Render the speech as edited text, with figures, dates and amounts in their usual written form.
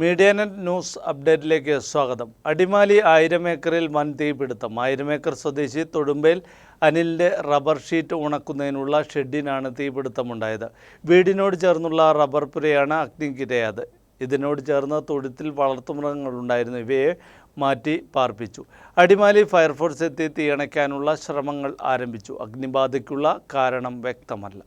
Medianet news അപ്ഡേറ്റിലേക്ക് സ്വാഗതം. അടിമാലി 1000 ഏക്കറിൽ വൻ തീപിടുത്തം. 1000 ഏക്കർ സ്വദേശി തൊടുമ്പേൽ അനിലിൻ്റെ റബ്ബർ ഷീറ്റ് ഉണക്കുന്നതിനുള്ള ഷെഡിനാണ് തീപിടുത്തമുണ്ടായത്. വീടിനോട് ചേർന്നുള്ള റബ്ബർ പുരയാണ് അഗ്നിക്കിരയായത്. ഇതിനോട് ചേർന്ന് തൊഴുത്തിൽ വളർത്തുമൃഗങ്ങളുണ്ടായിരുന്നു. ഇവയെ മാറ്റി പാർപ്പിച്ചു. അടിമാലി ഫയർഫോഴ്സ് എത്തി തീയണയ്ക്കാനുള്ള ശ്രമങ്ങൾ ആരംഭിച്ചു. അഗ്നിബാധയ്ക്കുള്ള കാരണം വ്യക്തമല്ല.